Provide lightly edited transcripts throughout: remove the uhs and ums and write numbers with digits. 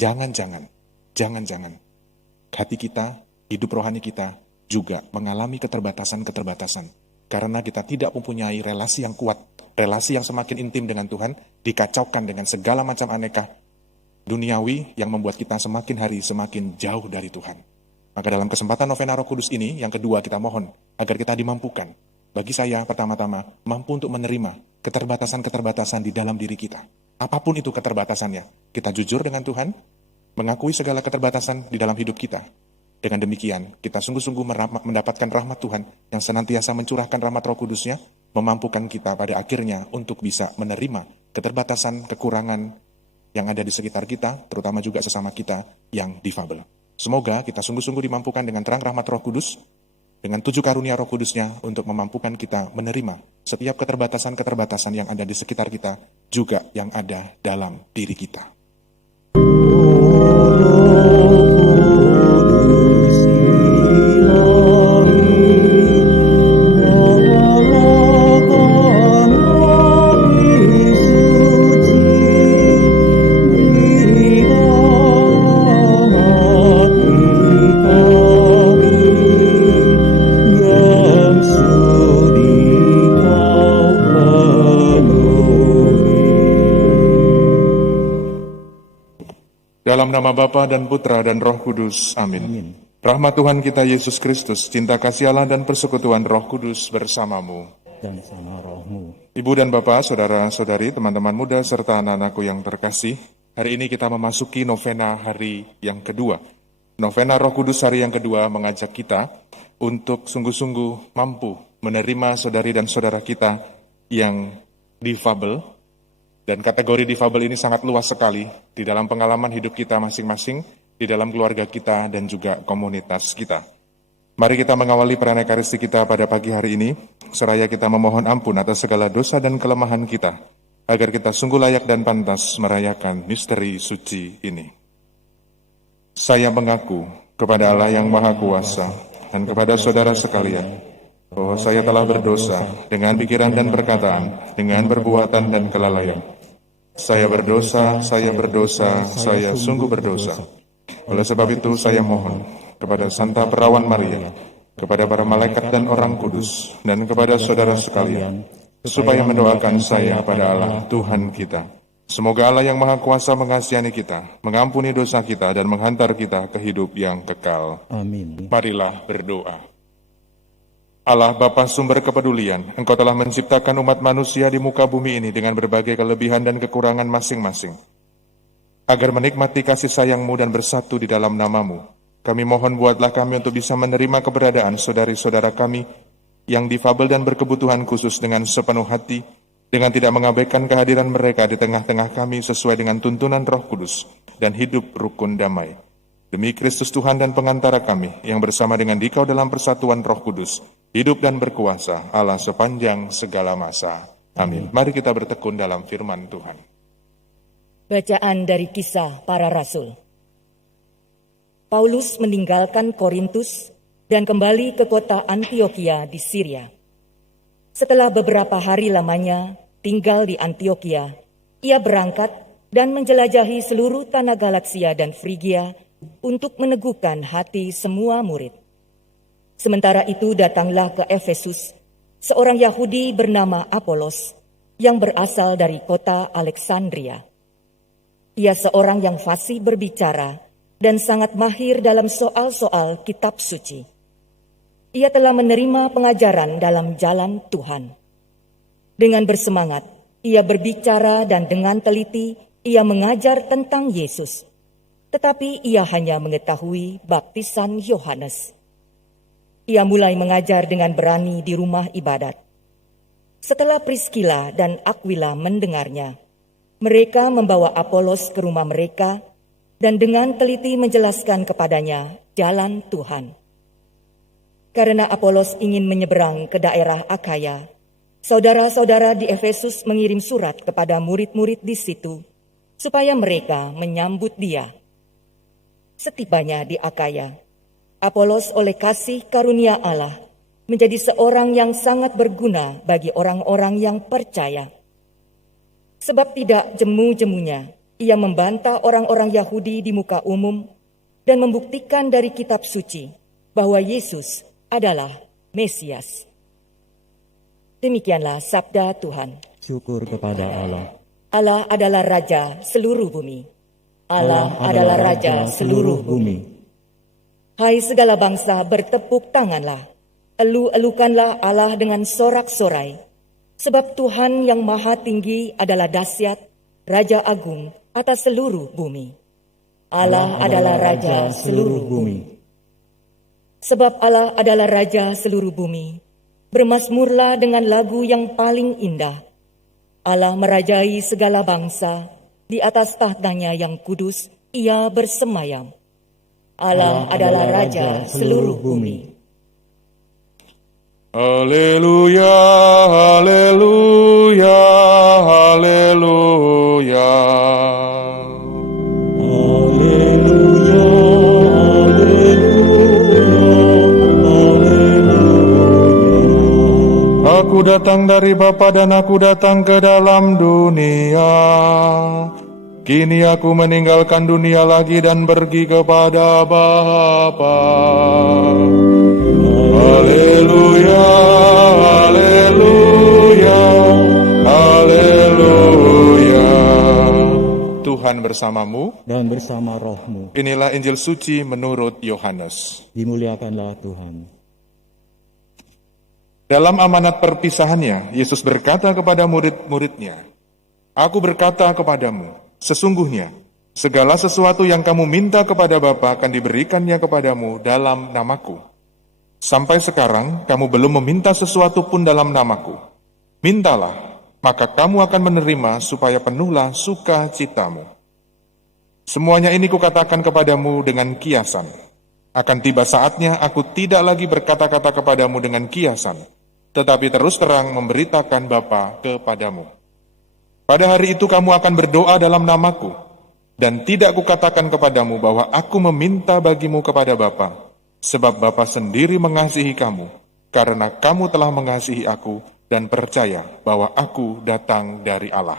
jangan hati kita, hidup rohani kita juga mengalami keterbatasan-keterbatasan. Karena kita tidak mempunyai relasi yang kuat, relasi yang semakin intim dengan Tuhan, dikacaukan dengan segala macam aneka duniawi yang membuat kita semakin hari semakin jauh dari Tuhan. Maka dalam kesempatan novena Roh Kudus ini, yang kedua kita mohon agar kita dimampukan. Bagi saya pertama-tama, mampu untuk menerima keterbatasan-keterbatasan di dalam diri kita. Apapun itu keterbatasannya, kita jujur dengan Tuhan, mengakui segala keterbatasan di dalam hidup kita. Dengan demikian, kita sungguh-sungguh mendapatkan rahmat Tuhan yang senantiasa mencurahkan rahmat Roh Kudus-Nya, memampukan kita pada akhirnya untuk bisa menerima keterbatasan, kekurangan yang ada di sekitar kita, terutama juga sesama kita yang difabel. Semoga kita sungguh-sungguh dimampukan dengan terang rahmat Roh Kudus, dengan 7 karunia Roh Kudus-Nya untuk memampukan kita menerima setiap keterbatasan-keterbatasan yang ada di sekitar kita, juga yang ada dalam diri kita. Dalam nama Bapa dan Putra dan Roh Kudus. Amin. Rahmat Tuhan kita Yesus Kristus, cinta kasih Allah dan persekutuan Roh Kudus bersamamu. Dan sama rohmu. Ibu dan Bapak, saudara-saudari, teman-teman muda, serta anak-anakku yang terkasih, hari ini kita memasuki novena hari yang kedua. Novena Roh Kudus hari yang kedua mengajak kita untuk sungguh-sungguh mampu menerima saudari dan saudara kita yang difabel. Dan kategori difabel ini sangat luas sekali di dalam pengalaman hidup kita masing-masing, di dalam keluarga kita dan juga komunitas kita. Mari kita mengawali perayaan Ekaristi kita pada pagi hari ini, seraya kita memohon ampun atas segala dosa dan kelemahan kita, agar kita sungguh layak dan pantas merayakan misteri suci ini. Saya mengaku kepada Allah yang Maha Kuasa dan kepada saudara sekalian, bahwa saya telah berdosa dengan pikiran dan perkataan, dengan perbuatan dan kelalaian. Saya berdosa, saya sungguh berdosa. Oleh sebab itu saya mohon kepada Santa Perawan Maria, kepada para malaikat dan orang kudus, dan kepada saudara sekalian, supaya mendoakan saya pada Allah Tuhan kita. Semoga Allah yang Maha Kuasa mengasihani kita, mengampuni dosa kita, dan menghantar kita ke hidup yang kekal. Amin. Marilah berdoa. Allah Bapa sumber kepedulian, Engkau telah menciptakan umat manusia di muka bumi ini dengan berbagai kelebihan dan kekurangan masing-masing. Agar menikmati kasih sayang-Mu dan bersatu di dalam nama-Mu, kami mohon buatlah kami untuk bisa menerima keberadaan saudari-saudara kami yang difabel dan berkebutuhan khusus dengan sepenuh hati, dengan tidak mengabaikan kehadiran mereka di tengah-tengah kami sesuai dengan tuntunan Roh Kudus dan hidup rukun damai. Demi Kristus Tuhan dan pengantara kami, yang bersama dengan Dikau dalam persatuan Roh Kudus, hidup dan berkuasa Allah sepanjang segala masa. Amin. Mari kita bertekun dalam firman Tuhan. Bacaan dari Kisah Para Rasul. Paulus meninggalkan Korintus dan kembali ke kota Antiokhia di Syria. Setelah beberapa hari lamanya tinggal di Antiokhia, ia berangkat dan menjelajahi seluruh tanah Galatia dan Frigia untuk meneguhkan hati semua murid. Sementara itu datanglah ke Efesus seorang Yahudi bernama Apolos yang berasal dari kota Alexandria. Ia seorang yang fasih berbicara dan sangat mahir dalam soal-soal kitab suci. Ia telah menerima pengajaran dalam jalan Tuhan. Dengan bersemangat, ia berbicara dan dengan teliti ia mengajar tentang Yesus. Tetapi ia hanya mengetahui baptisan Yohanes. Ia mulai mengajar dengan berani di rumah ibadat. Setelah Priskila dan Aquila mendengarnya, mereka membawa Apolos ke rumah mereka dan dengan teliti menjelaskan kepadanya jalan Tuhan. Karena Apolos ingin menyeberang ke daerah Akhaya, saudara-saudara di Efesus mengirim surat kepada murid-murid di situ, supaya mereka menyambut dia. Setibanya di Akhaya, Apolos oleh kasih karunia Allah menjadi seorang yang sangat berguna bagi orang-orang yang percaya. Sebab tidak jemu-jemunya ia membantah orang-orang Yahudi di muka umum dan membuktikan dari kitab suci bahwa Yesus adalah Mesias. Demikianlah sabda Tuhan. Syukur kepada Allah. Allah adalah Raja seluruh bumi. Allah adalah Raja seluruh bumi. Hai segala bangsa, bertepuk tanganlah. Elu-elukanlah Allah dengan sorak-sorai. Sebab Tuhan yang maha tinggi adalah dahsyat, Raja agung atas seluruh bumi. Allah adalah Raja seluruh bumi. Sebab Allah adalah Raja seluruh bumi, bermazmurlah dengan lagu yang paling indah. Allah merajai segala bangsa, di atas tahtanya yang kudus, ia bersemayam. Allah adalah Raja seluruh bumi. Haleluya, haleluya, haleluya. Haleluya, haleluya. Aku datang dari Bapa dan aku datang ke dalam dunia. Kini aku meninggalkan dunia lagi dan pergi kepada Bapa. Haleluya, haleluya, haleluya. Tuhan bersamamu Dan bersama rohmu, Inilah Injil suci menurut Yohanes. dimuliakanlah Tuhan. Dalam amanat perpisahannya, Yesus berkata kepada murid-muridnya, Aku berkata kepadamu, sesungguhnya segala sesuatu yang kamu minta kepada Bapa akan diberikannya kepadamu dalam namaku. Sampai sekarang kamu belum meminta sesuatu pun dalam namaku. Mintalah, maka kamu akan menerima supaya penuhlah sukacitamu. Semuanya ini kukatakan kepadamu dengan kiasan. Akan tiba saatnya aku tidak lagi berkata-kata kepadamu dengan kiasan, tetapi terus terang memberitakan Bapa kepadamu. Pada hari itu kamu akan berdoa dalam namaku, dan tidak kukatakan kepadamu bahwa aku meminta bagimu kepada Bapa, sebab Bapa sendiri mengasihi kamu, karena kamu telah mengasihi aku dan percaya bahwa aku datang dari Allah.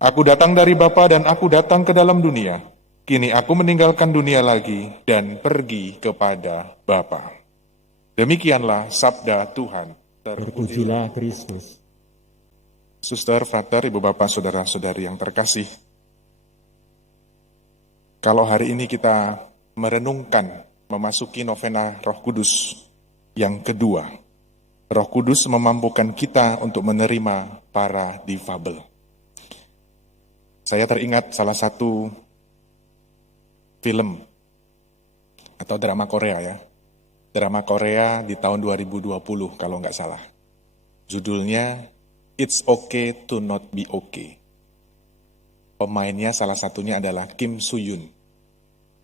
Aku datang dari Bapa dan aku datang ke dalam dunia. Kini aku meninggalkan dunia lagi dan pergi kepada Bapa. Demikianlah sabda Tuhan. Terpujilah Kristus. Suster, frater, ibu bapak, saudara-saudari yang terkasih. Kalau hari ini kita merenungkan memasuki novena Roh Kudus yang kedua, Roh Kudus memampukan kita untuk menerima para difabel. Saya teringat salah satu film atau drama Korea ya. Drama Korea di tahun 2020 kalau nggak salah. Judulnya It's Okay to Not Be Okay. Pemainnya salah satunya adalah Kim Soo-yoon.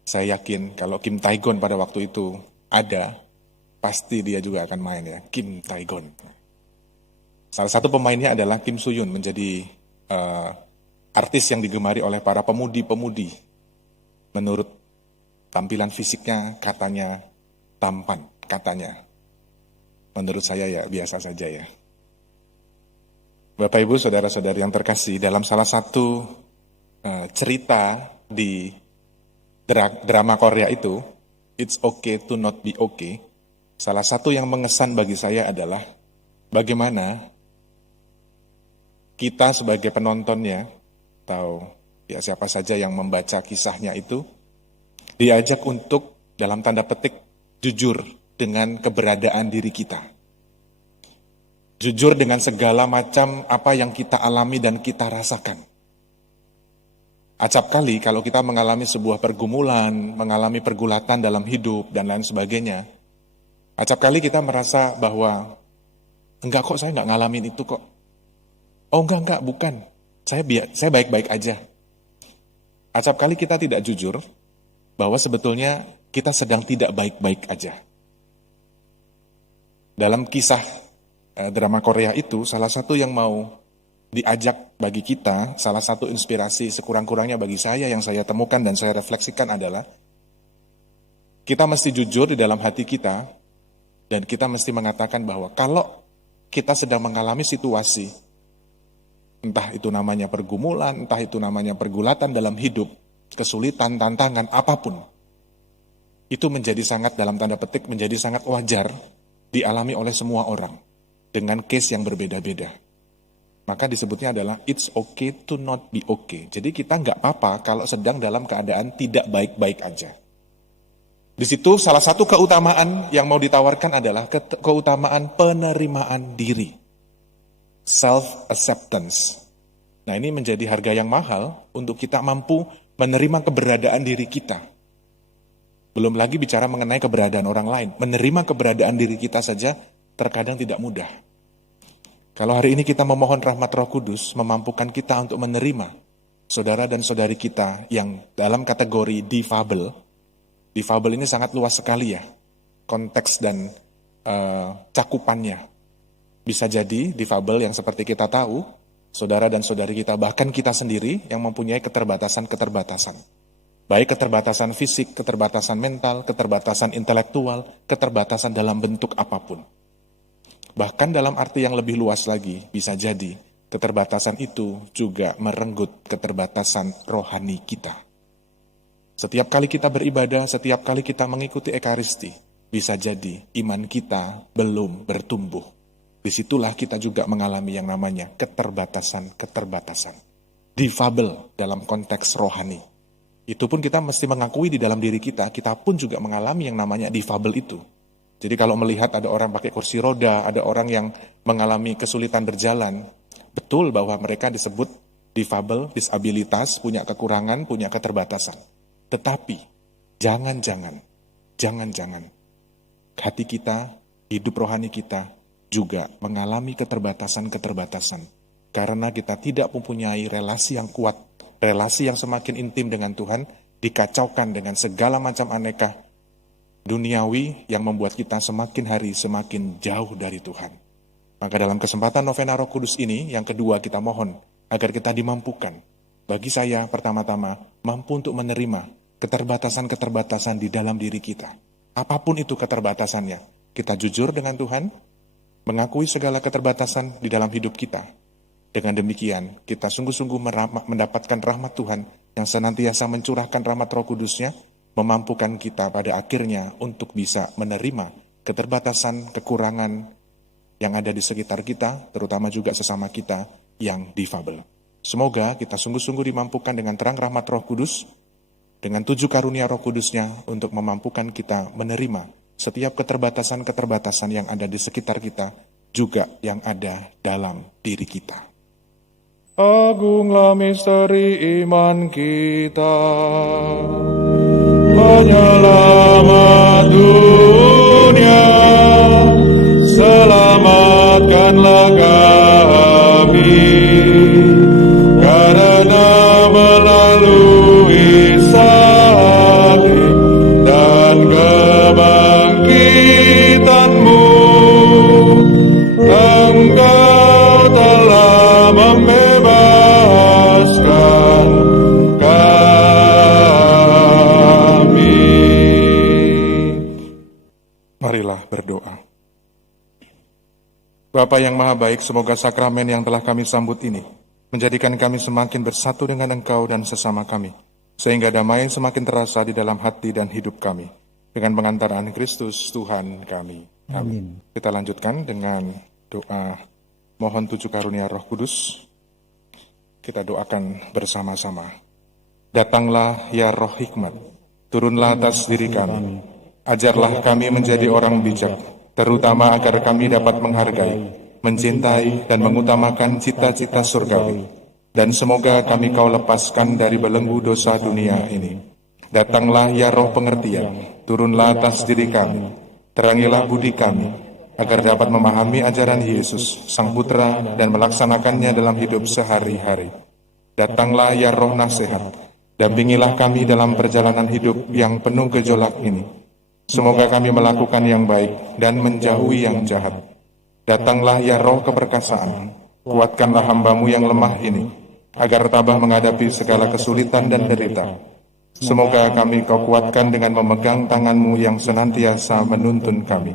Saya yakin kalau Kim Tae-gon pada waktu itu ada, pasti dia juga akan main ya, Kim Tae-gon. Salah satu pemainnya adalah Kim Soo-yoon, menjadi artis yang digemari oleh para pemudi-pemudi. Menurut tampilan fisiknya katanya tampan, katanya. Menurut saya ya biasa saja ya. Bapak Ibu, saudara-saudari yang terkasih, dalam salah satu cerita di drama Korea itu, It's Okay to Not Be Okay, salah satu yang mengesan bagi saya adalah bagaimana kita sebagai penontonnya, atau ya siapa saja yang membaca kisahnya itu, diajak untuk dalam tanda petik jujur dengan keberadaan diri kita. Jujur dengan segala macam apa yang kita alami dan kita rasakan. Acap kali kalau kita mengalami sebuah pergumulan, mengalami pergulatan dalam hidup dan lain sebagainya, acap kali kita merasa bahwa enggak kok, saya enggak ngalamin itu kok. Oh enggak, bukan. Saya baik-baik aja. Acap kali kita tidak jujur bahwa sebetulnya kita sedang tidak baik-baik aja. Dalam kisah drama Korea itu, salah satu yang mau diajak bagi kita, salah satu inspirasi sekurang-kurangnya bagi saya yang saya temukan dan saya refleksikan adalah kita mesti jujur di dalam hati kita dan kita mesti mengatakan bahwa kalau kita sedang mengalami situasi Entah itu namanya pergumulan, entah itu namanya pergulatan dalam hidup, kesulitan, tantangan, apapun. Itu menjadi sangat, dalam tanda petik, menjadi sangat wajar dialami oleh semua orang dengan case yang berbeda-beda. Maka disebutnya adalah it's okay to not be okay. Jadi kita nggak apa-apa kalau sedang dalam keadaan tidak baik-baik aja. Di situ salah satu keutamaan yang mau ditawarkan adalah keutamaan penerimaan diri. Self-acceptance. Nah, ini menjadi harga yang mahal untuk kita mampu menerima keberadaan diri kita. Belum lagi bicara mengenai keberadaan orang lain. Menerima keberadaan diri kita saja terkadang tidak mudah. Kalau hari ini kita memohon rahmat Roh Kudus, memampukan kita untuk menerima saudara dan saudari kita yang dalam kategori difabel. Difabel ini sangat luas sekali ya, konteks dan cakupannya. Bisa jadi difabel yang seperti kita tahu, saudara dan saudari kita, bahkan kita sendiri yang mempunyai keterbatasan-keterbatasan. Baik keterbatasan fisik, keterbatasan mental, keterbatasan intelektual, keterbatasan dalam bentuk apapun. Bahkan dalam arti yang lebih luas lagi, bisa jadi keterbatasan itu juga merenggut keterbatasan rohani kita. Setiap kali kita beribadah, setiap kali kita mengikuti Ekaristi, bisa jadi iman kita belum bertumbuh. Disitulah kita juga mengalami yang namanya keterbatasan-keterbatasan. Difabel dalam konteks rohani. Itu pun kita mesti mengakui di dalam diri kita pun juga mengalami yang namanya difabel itu. Jadi kalau melihat ada orang pakai kursi roda, ada orang yang mengalami kesulitan berjalan, betul bahwa mereka disebut difabel, disabilitas, punya kekurangan, punya keterbatasan. Tetapi, jangan-jangan, hati kita, hidup rohani kita, juga mengalami keterbatasan-keterbatasan. Karena kita tidak mempunyai relasi yang kuat, relasi yang semakin intim dengan Tuhan, dikacaukan dengan segala macam aneka duniawi yang membuat kita semakin hari semakin jauh dari Tuhan. Maka dalam kesempatan Novena Roh Kudus ini, yang kedua kita mohon agar kita dimampukan. Bagi saya pertama-tama, mampu untuk menerima keterbatasan-keterbatasan di dalam diri kita. Apapun itu keterbatasannya, kita jujur dengan Tuhan, mengakui segala keterbatasan di dalam hidup kita. Dengan demikian, kita sungguh-sungguh mendapatkan rahmat Tuhan yang senantiasa mencurahkan rahmat Roh Kudus-Nya, memampukan kita pada akhirnya untuk bisa menerima keterbatasan, kekurangan yang ada di sekitar kita, terutama juga sesama kita yang difabel. Semoga kita sungguh-sungguh dimampukan dengan terang rahmat Roh Kudus, dengan 7 karunia Roh Kudus-Nya untuk memampukan kita menerima setiap keterbatasan-keterbatasan yang ada di sekitar kita, juga yang ada dalam diri kita. Agunglah misteri iman kita, penyelamat dunia, selamatkanlah kami, karena melalui salib dan kebangkitan-Mu, Engkau telah membebaskan kami. Marilah berdoa. Bapa yang Maha Baik, semoga sakramen yang telah kami sambut ini menjadikan kami semakin bersatu dengan Engkau dan sesama kami, sehingga damai semakin terasa di dalam hati dan hidup kami. Dengan pengantaran Kristus Tuhan kami. Amin. Kita lanjutkan dengan doa mohon 7 karunia Roh Kudus. Kita doakan bersama-sama. Datanglah ya Roh Hikmat, turunlah atas diri kami. Ajarlah kami menjadi orang bijak, terutama agar kami dapat menghargai, mencintai, dan mengutamakan cita-cita surgawi. Dan semoga kami Kau lepaskan dari belenggu dosa dunia ini. Datanglah ya Roh pengertian, turunlah atas diri kami, terangilah budi kami, agar dapat memahami ajaran Yesus, Sang Putra, dan melaksanakannya dalam hidup sehari-hari. Datanglah ya Roh nasihat, dampingilah kami dalam perjalanan hidup yang penuh gejolak ini. Semoga kami melakukan yang baik dan menjauhi yang jahat. Datanglah ya Roh keperkasaan, kuatkanlah hamba-Mu yang lemah ini, agar tabah menghadapi segala kesulitan dan derita. Semoga kami Kau kuatkan dengan memegang tangan-Mu yang senantiasa menuntun kami.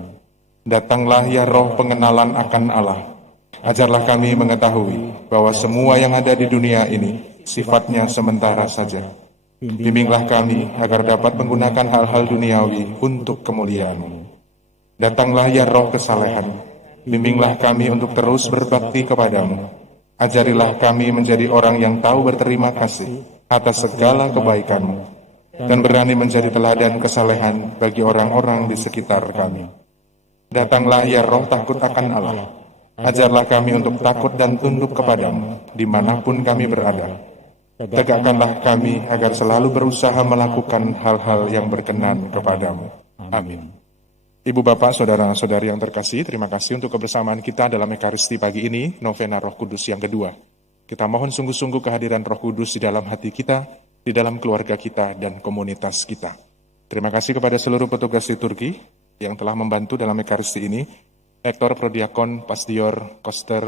Datanglah ya Roh pengenalan akan Allah, Ajarlah kami mengetahui bahwa semua yang ada di dunia ini sifatnya sementara saja. Bimbinglah kami agar dapat menggunakan hal-hal duniawi untuk kemuliaan-Mu. Datanglah ya Roh kesalehan, bimbinglah kami untuk terus berbakti kepadamu. Ajarilah kami menjadi orang yang tahu berterima kasih atas segala kebaikan-Mu, dan berani menjadi teladan kesalehan bagi orang-orang di sekitar kami. Datanglah ya Roh takut akan Allah, ajarlah kami untuk takut dan tunduk kepadamu dimanapun kami berada. Tegakkanlah kami agar selalu berusaha melakukan hal-hal yang berkenan kepadamu. Amin. Ibu bapak, saudara-saudari yang terkasih, terima kasih untuk kebersamaan kita dalam Ekaristi pagi ini, Novena Roh Kudus yang kedua. Kita mohon sungguh-sungguh kehadiran Roh Kudus di dalam hati kita, di dalam keluarga kita, dan komunitas kita. Terima kasih kepada seluruh petugas liturgi yang telah membantu dalam Ekaristi ini, Rektor, Prodiakon, Pasdior, Koster,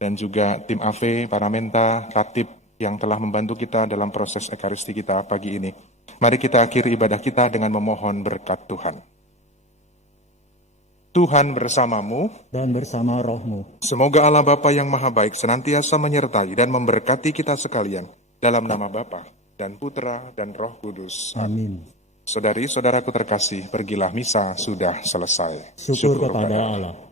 dan juga tim AV, Paramenta, Ratib, yang telah membantu kita dalam proses Ekaristi kita pagi ini. Mari kita akhiri ibadah kita dengan memohon berkat Tuhan. Tuhan bersamamu Dan bersama rohmu. Semoga Allah Bapa yang Maha Baik senantiasa menyertai dan memberkati kita sekalian dalam nama Bapa dan Putra dan Roh Kudus. Amin. Saudari-saudaraku terkasih, pergilah misa sudah selesai. Syukur kepada Allah.